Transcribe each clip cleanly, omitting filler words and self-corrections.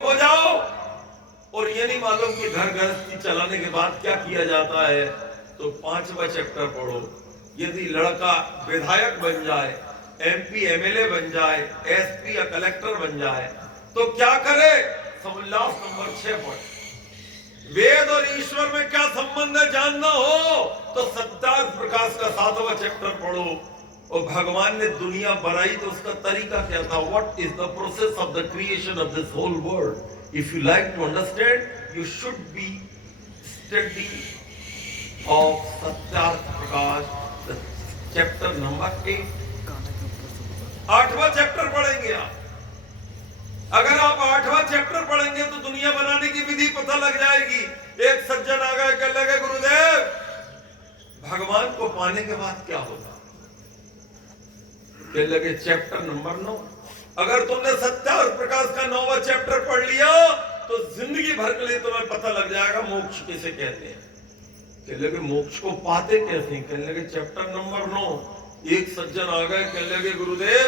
हो जाओ। और ये नहीं मालूम कि घर गृहस्थी चलाने के बाद क्या किया जाता है, तो 5वां चैप्टर पढ़ो। यदि लड़का विधायक बन जाए, MP MLA बन जाए, SP या कलेक्टर बन जाए, तो क्या करे? उल्लास नंबर 6 पढ़। वेद और ईश्वर में क्या संबंध है जानना हो तो सत्यार्थ प्रकाश का 7वां चैप्टर पढ़ो। और भगवान ने दुनिया बनाई तो उसका तरीका क्या था? What is the process of the creation of this whole world? If you like to understand, you should be study of Satyarth Prakash, the chapter number 8. 8वां chapter पढ़ेंगे आप। अगर आप 8वां चैप्टर पढ़ेंगे तो दुनिया बनाने की विधि पता लग जाएगी। एक सज्जन आ गए, कहने लगे गुरुदेव भगवान को पाने के बाद क्या होगा? कहने लगे चैप्टर नंबर 9। अगर तुमने सत्यार्थ प्रकाश का 9वां चैप्टर पढ़ लिया तो जिंदगी भर के लिए तुम्हें पता लग जाएगा मोक्ष किसे कहते हैं। कहने लगे मोक्ष को पाते कैसे? कहने लगे चैप्टर नंबर 9। एक सज्जन आ गए, कहने लगे गुरुदेव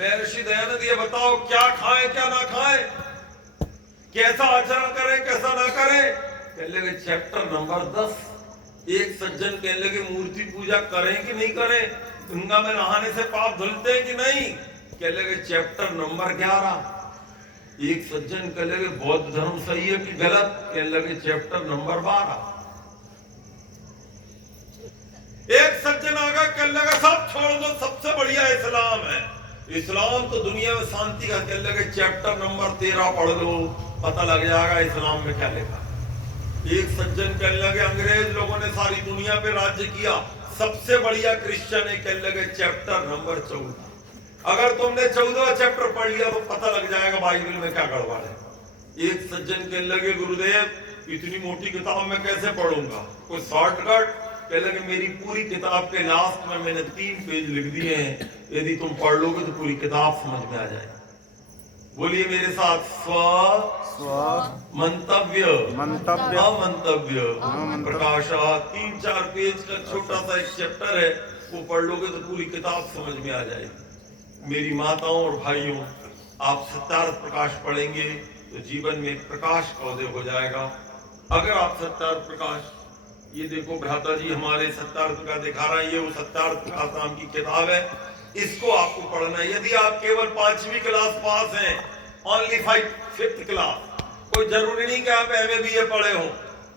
महर्षि दयानंद ये बताओ क्या खाएं क्या ना खाएं, कैसा आचरण करें कैसा ना करें? कहने लगे चैप्टर नंबर 10। एक सज्जन कहने लगे मूर्ति पूजा करें कि नहीं करें, गंगा में नहाने से पाप धुलते हैं कि नहीं? कहने लगे चैप्टर नंबर 11। एक सज्जन कहने लगे बौद्ध धर्म सही है कि गलत? कहने लगे चैप्टर नंबर 12। एक सज्जन आगा कहने लगा सब छोड़ दो, सबसे बढ़िया इस्लाम है, इस्लाम तो दुनिया में शांति का। कहने लगे चैप्टर नंबर 13 पढ़ लो, पता लग जाएगा इस्लाम में क्या लिखा। एक सज्जन कहने लगे अंग्रेज लोगों ने सारी दुनिया पे राज्य किया, सबसे बढ़िया क्रिश्चियन है। कहने लगे चैप्टर नंबर 14। अगर तुमने 14वां चैप्टर पढ़ लिया तो पता लग जाएगा बाइबल में क्या गड़बड़ है। एक सज्जन कहने लगे गुरुदेव इतनी मोटी किताब मैं कैसे पढ़ूंगा, कोई शॉर्टकट? कहने लगे मेरी पूरी किताब के लास्ट में मैंने 3 पेज लिख दिए हैं, यदि तुम पढ़ लोगे तो पूरी किताब समझ में आ जाएगी। बोलिए मेरे साथ, स्व मंतव्य अमंतव्य प्रकाश। 3-4 पेज का छोटा सा एक चैप्टर है, वो पढ़ लोगे तो पूरी किताब समझ में आ जाएगी। मेरी माताओं और भाइयों, आप सत्यार्थ प्रकाश पढ़ेंगे तो जीवन में प्रकाश का उदय हो जाएगा। अगर आप सत्यार्थ प्रकाश, ये देखो भ्राता जी हमारे सत्यार्थ का दिखा रहा है, ये वो सत्यार्थ प्रकाश नाम की किताब है, इसको आपको पढ़ना है। यदि आप केवल 5वीं क्लास पास हैं, ओनली 5th क्लास, कोई जरूरी नहीं कि आप MA BA पढ़े हो।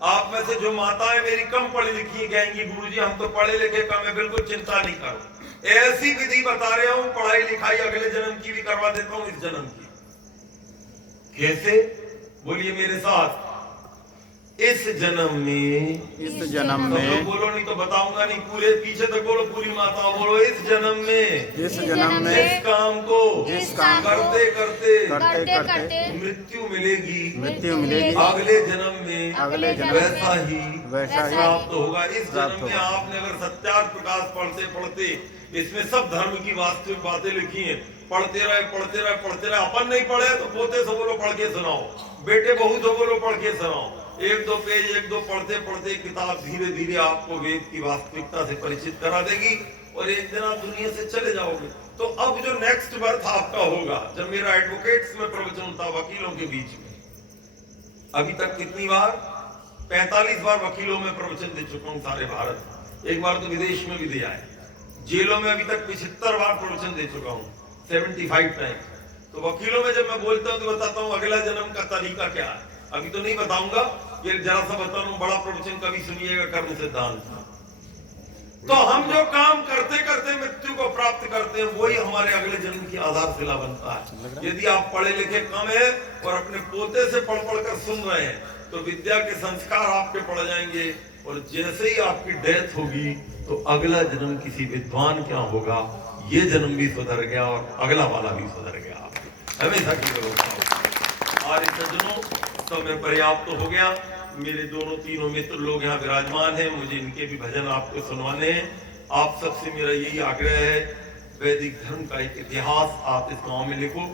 आप में से जो माताएं मेरी कम पढ़ी लिखी कहेंगी गुरुजी हम तो पढ़े लिखे कम है, बिल्कुल चिंता नहीं करो, ऐसी विधि बता रहा हूं, पढ़ाई लिखाई अगले जन्म की भी करवा देता हूं, इस जन्म की। कैसे? बोलिए मेरे साथ, इस जन्म में बोलो नहीं तो बताऊंगा नहीं, पूरे पीछे तक बोलो, पूरी माता बोलो, इस जन्म में जिस काम को करते करते मृत्यु मिलेगी, अगले जन्म में वैसा ही प्राप्त होगा। इस जन्म में आपने अगर सत्यार्थ प्रकाश पढ़ते पढ़ते, इसमें सब धर्म की वास्तविक बातें लिखी हैं, पढ़ते रहे। अपन नहीं पढ़े तो पोते से बोलो पढ़ के सुनाओ, बेटे बहू से बोलो पढ़ के सुनाओ। 1-2 पेज 1-2 पढ़ते पढ़ते किताब धीरे धीरे आपको वेद की वास्तविकता से परिचित करा देगी और एक दिन आप दुनिया से चले जाओगे। तो अब जो नेक्स्ट बर्थ आपका होगा, जब मेरा एडवोकेट्स में प्रवचन था वकीलों के बीच में, अभी तक कितनी बार? 45 बार वकीलों में प्रवचन दे चुका हूँ सारे भारत। एक बार तो विदेश में भी दिया है। जेलों में अभी तक 75 बार प्रवचन दे चुका हूँ, 75 टाइम। तो वकीलों में जब मैं बोलता हूँ तो बताता हूँ अगला जन्म का तरीका क्या है। अभी तो नहीं बताऊंगा, ये जरा सा बता रहा हूं, बड़ा प्रवचन कभी सुनिएगा कर्म सिद्धांत। तो हम जो काम करते करते मृत्यु को प्राप्त करते हैं वही हमारे अगले जन्म की आधारशिला बनता है। यदि आप पढ़े लिखे कम है और अपने पोते से पढ़ कर सुन रहे हैं तो विद्या के संस्कार आपके पड़ जाएंगे, और जैसे ही आपकी डेथ होगी तो अगला जन्म किसी विद्वान क्या होगा, ये जन्म भी सुधर गया और अगला वाला भी सुधर गया। हमेशा की व्यवस्था। और सज्जनों समय पर्याप्त हो गया। मेरे दोनों तीनों मित्र लोग यहाँ विराजमान हैं, मुझे इनके भी भजन आपको सुनवाने हैं। आप सबसे मेरा यही आग्रह है, वैदिक धर्म का एक इतिहास आप इस गांव में लिखो।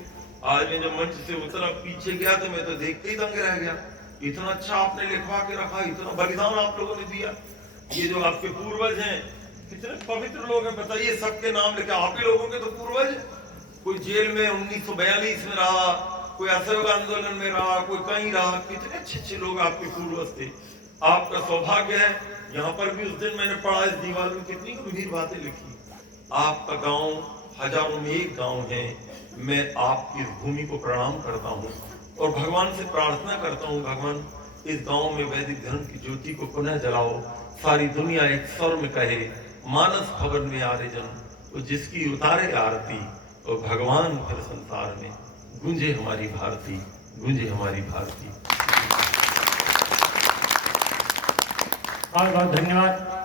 आज मैं जब मंच से उतरा पीछे गया तो मैं तो देखते ही दंग रह गया, इतना अच्छा आपने लिखवा के रखा, इतना बलिदान आप लोगों ने दिया। ये जो आपके पूर्वज हैं कितने पवित्र लोग हैं, बताइए, सबके नाम लिखे, आप ही लोगों के तो पूर्वज। कोई जेल में 1942 में रहा, कोई असहयोग आंदोलन में रहा, कोई कहीं रहा, कितने अच्छे अच्छे लोग आपके पूर्वज थे। आपका सौभाग्य है, यहाँ पर भी उस दिन मैंने पढ़ा इस दीवार में कितनी गंभीर बातें लिखी। आपका गांव हजारों में एक गांव है। मैं आपकी भूमि को प्रणाम करता हूँ और भगवान से प्रार्थना करता हूँ, भगवान इस गांव में वैदिक धर्म की ज्योति को पुनः जलाओ, सारी दुनिया एक स्वर में कहे मानस भवन में आरे जन, तो जिसकी उतारे आरती और भगवान फिर संसार में गूंजे हमारी भारती, गूंजे हमारी भारती। बहुत बहुत धन्यवाद।